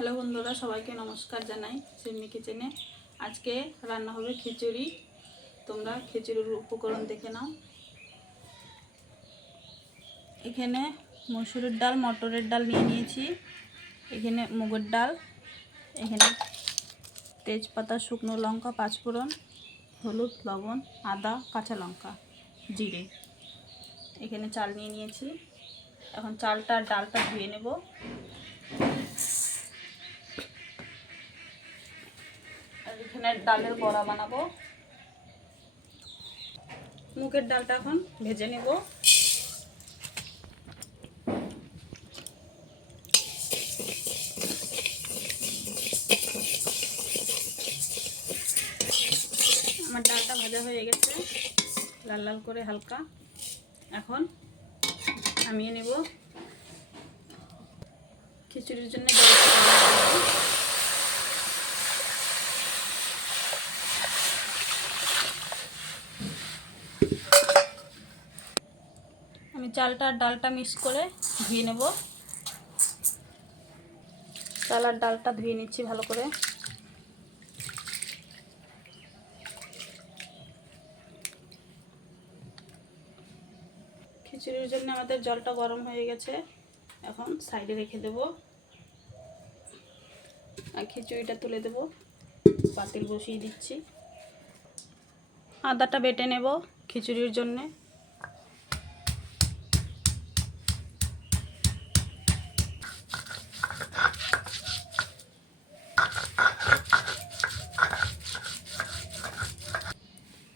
Hello বন্ধুরা, সবাইকে নমস্কার জানাই সিম্মি কিচেনে। আজকে রান্না হবে খিচুড়ি। তোমরা খিচুড়ির উপকরণ দেখে নাও। এখানে মসুরের ডাল, মটরের ডাল নিয়ে নিয়েছি, এখানে মুগের ডাল, এখানে তেজপাতা, শুকনো লঙ্কা, পাঁচফোড়ন, হলুদ, লবণ, আদা, কাঁচা লঙ্কা, জিরে। এখানে চাল নিয়ে নিয়েছি। এখন চালটা আর ডালটা ধুয়ে নেব। এখানে ডালের বড়া বানাবো। মুগের ডালটা এখন ভেজে নেব। আমার ডালটা ভাজা হয়ে গেছে লাল লাল করে হালকা। এখন নামিয়ে নেব। খিচুড়ির জন্য আমি চালটা আর ডালটা মিক্স করে ধুয়ে নেব। চাল আর ডালটা ধুয়ে নিচ্ছি ভালো করে। খিচুড়ির জন্য আমাদের জলটা গরম হয়ে গেছে, এখন সাইডে রেখে দেব আর খিচুড়িটা তুলে দেব। পাতিল বসিয়ে দিচ্ছি। আদাটা বেটে নেব খিচুড়ির জন্যে।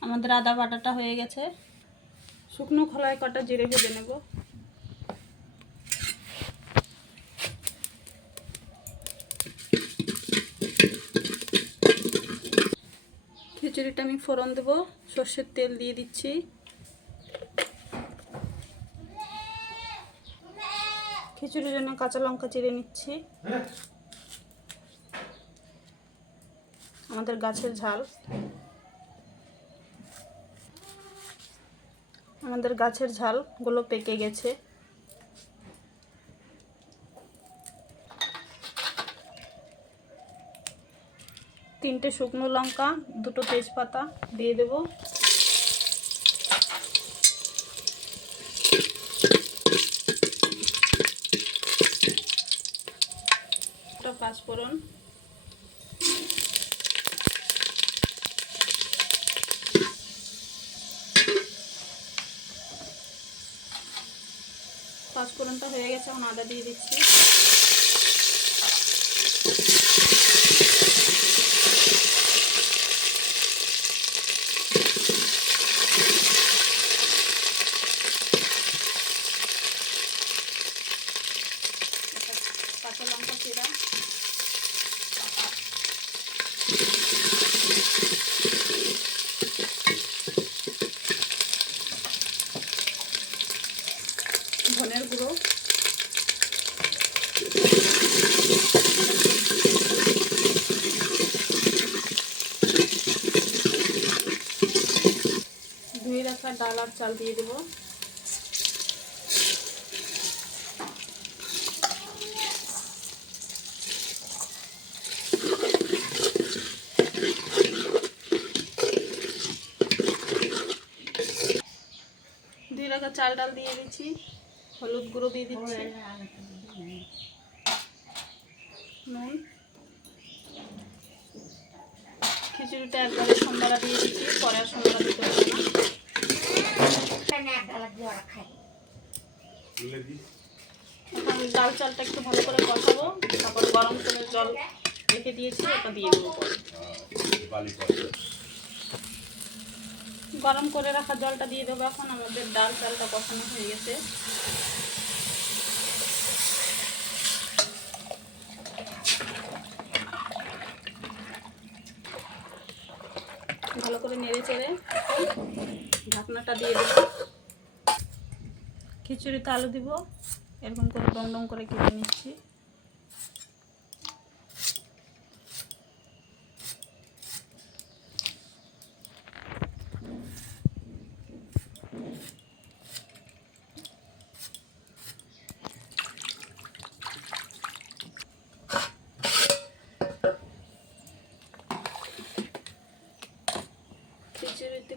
আমাদের আদা বাটাটা হয়ে গেছে। শুকনো খোলায় কটা জিরে ভেজে নেব। খিচুড়িটা আমি ফোড়ন দেব। সর্ষের তেল দিয়ে দিচ্ছি। খিচুড়ির জন্য কাঁচা লঙ্কা চিড়ে নিচ্ছি। আমাদের গাছের ঝাল, আমাদের গাছের ঝালগুলো পেকে গেছে। তিনটে শুকনো লঙ্কা, দুটো তেজপাতা দিয়ে দেব। পাঁচফোড়ন, পাঁচফোড়নটা হয়ে গেছে, এখন আদা দিয়ে দিচ্ছি। কাঁচা লঙ্কা চিরা, ধনের গুঁড়ো, ধুয়ে রাখা ডাল আর চাল দিয়ে দেবো। ধুয়ে রাখা চাল ডাল দিয়ে দিচ্ছি। হলুদ গুঁড়ো দিয়ে দিচ্ছি, নুন। খিচুড়িটা একবারে সোমবারা দিয়ে দিচ্ছি, পরে আর সোমবারা দিতে হবে না। এখন ডাল চালটা একটু ভালো করে কষাবো, তারপর গরম করে জল রেখে দিয়েছি, ওটা দিয়ে দেবো। গরম করে রাখা জলটা দিয়ে দেবো। এখন আমাদের ডাল চালটা কষানো হয়ে গেছে। ভালো করে নেড়ে চেড়ে ঢাকনাটা দিয়ে দেবো। খিচুড়িতে আলু দিব, এরকম করে ডং ডং করে কেটে নিচ্ছি।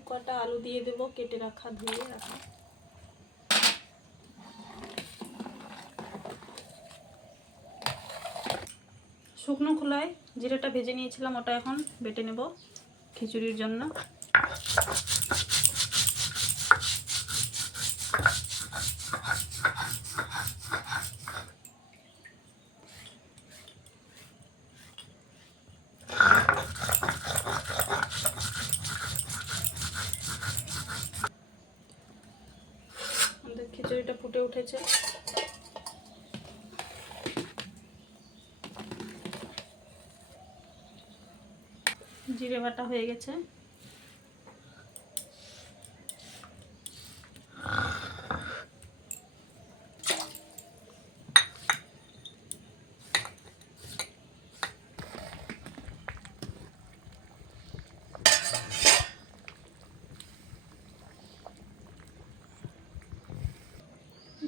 কটা আলু দিয়ে দেব, কেটে রাখা, ধুয়ে রাখা। শুকনো খোলায় জিরাটা ভেজে নিয়েছিলাম, ওটা এখন বেটে নেব খিচুড়ির জন্য। আমাদের খিচুড়িটা ফুটে উঠেছে। জিরে বাটা হয়ে গেছে।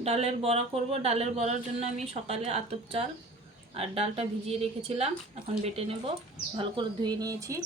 ডালের বড়া করব। ডালের বড়ার জন্য আমি সকালে আতপ চাল আর ডালটা ভিজিয়ে রেখেছিলাম, এখন বেটে নেব। ভালো করে ধুয়ে নিয়েছি।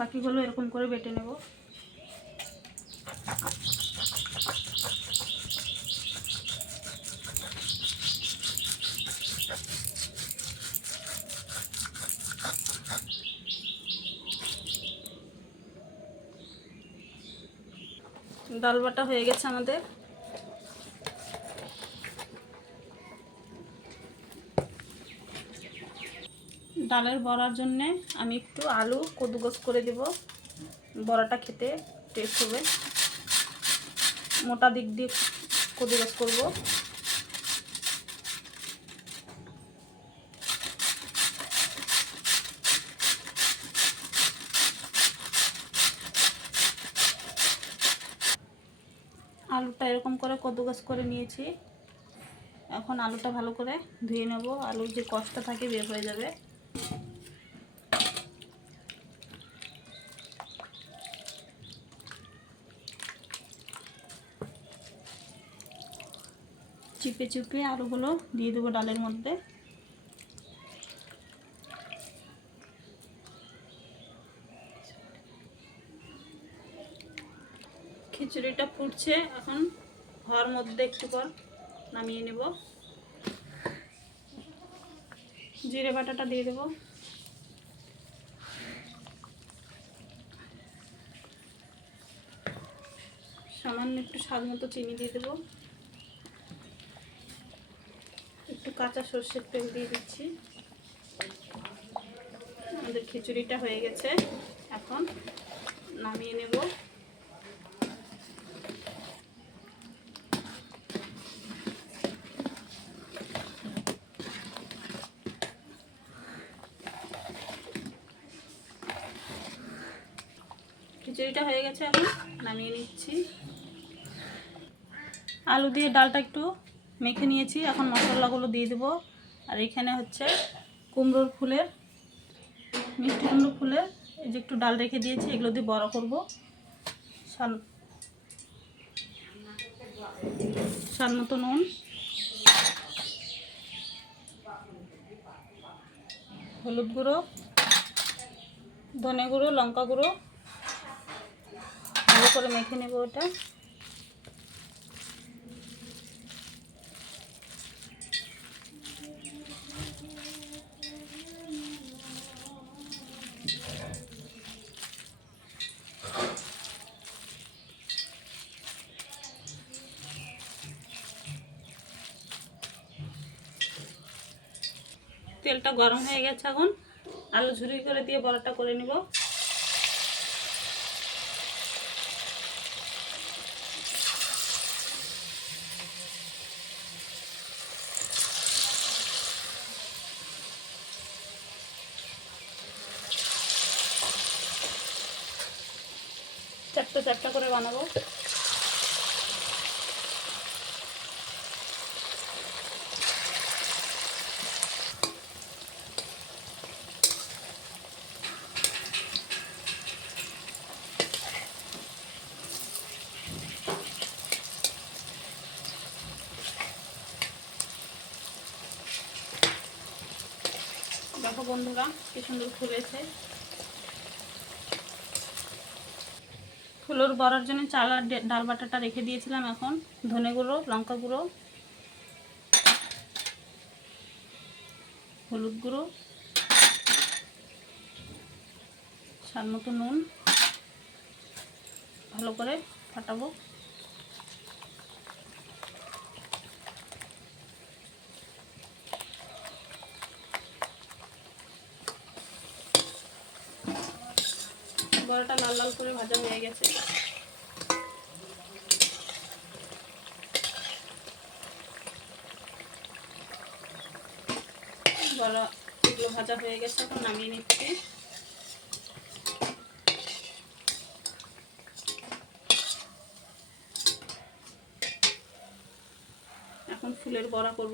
বাকিগুলো এরকম করে বেটে নেব। ডাল বাটা হয়ে গেছে আমাদের। ডালের বড়ার জন্য আমি একটু আলু কদুকস করে দেব, বড়াটা খেতে টেস্ট হবে। মোটা দিক দিয়ে কদুকস করব। আলুটা এরকম করে কদুকস করে নিয়েছি। এখন আলুটা ভালো করে ধুয়ে নেব, আলুর যে কষটা থাকে বের হয়ে যাবে। চিপে চিপে আলুগুলো দিয়ে দেবো ডালের মধ্যে। খিচুড়িটা ফুটছে, এখন হওয়ার মধ্যে একটু পর নামিয়ে নেব। জিরে বাটাটা দিয়ে দেব। সামান্য একটু স্বাদ মতো চিনি দিয়ে দেব। একটু কাঁচা সর্ষের তেল দিয়ে দিচ্ছি। আমাদের খিচুড়িটা হয়ে গেছে, এখন নামিয়ে নেব। খিচুড়িটা হয়ে গেছে, এখন নামিয়ে নিচ্ছি। আলু দিয়ে ডালটা একটু মেখে নিয়েছি, এখন মশলাগুলো দিয়ে দেবো। আর এখানে হচ্ছে কুমড়োর ফুলের, মিষ্টি কুমড়ো ফুলের এই যে একটু ডাল রেখে দিয়েছি, এগুলো দিয়ে বড়া করব। স্বাদ মতো নুন, হলুদ গুঁড়ো, ধনে গুঁড়ো, লঙ্কা গুঁড়ো, ভালো করে মেখে নেব ওটা। তেলটা গরম হয়ে গেছে, এখন আলু ঝুরি করে দিয়ে বড়াটা করে নিব। চ্যাপ্টা চ্যাপ্টা করে বানাবো। দেখো বন্ধুরা কি সুন্দর ফুলেছে। ফুলের বড়ার জন্য চাল আর ডাল বাটাটা রেখে দিয়েছিলাম। এখন ধনে গুঁড়ো, লঙ্কা গুঁড়ো, হলুদ গুঁড়ো, স্বাদ মতো নুন ভালো করে ফাটাবো। বড়াটা লাল লাল করে ভাজা হয়ে গেছে। বড়া এগুলো ভাজা হয়ে গেছে, এখন নামিয়ে নিচ্ছি। এখন ফুলের বড়া করব।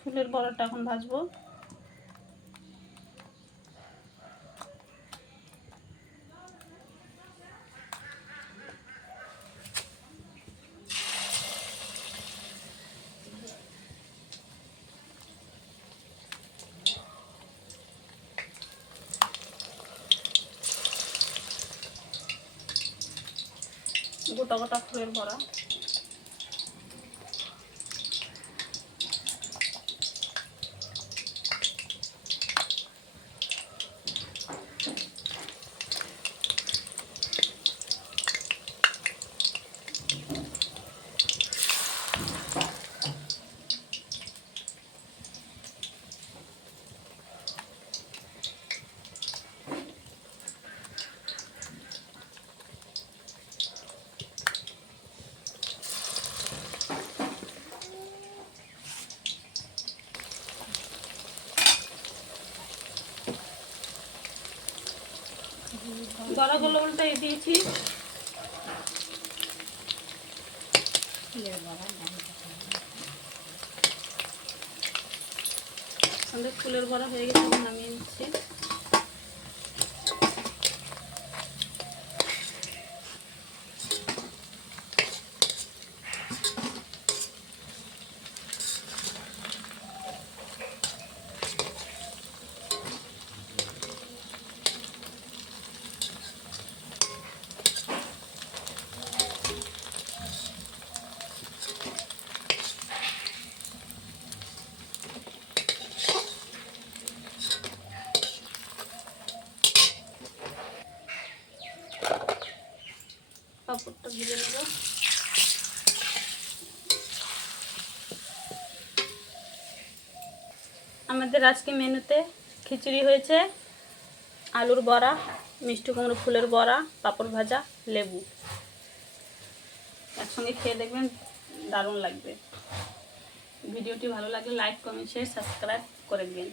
ফুলের বড়াটা এখন ভাজবো। গোটা গোটা ফুলের বড়া। বড়াগুলো উল্টে দিয়েছি। আমাদের ফুলের বড়া হয়ে গেছে, নামিয়ে নিচ্ছি। পাঁপড়টা ভেজে নেব। আমাদের আজকে মেনুতে খিচুড়ি হয়েছে, আলুর বড়া, মিষ্টি কুমড়ো ফুলের বড়া, পাঁপড় ভাজা, লেবু। একসঙ্গে খেয়ে দেখবেন, দারুণ লাগবে। ভিডিওটি ভালো লাগলে লাইক, কমেন্ট, শেয়ার, সাবস্ক্রাইব করে দিন।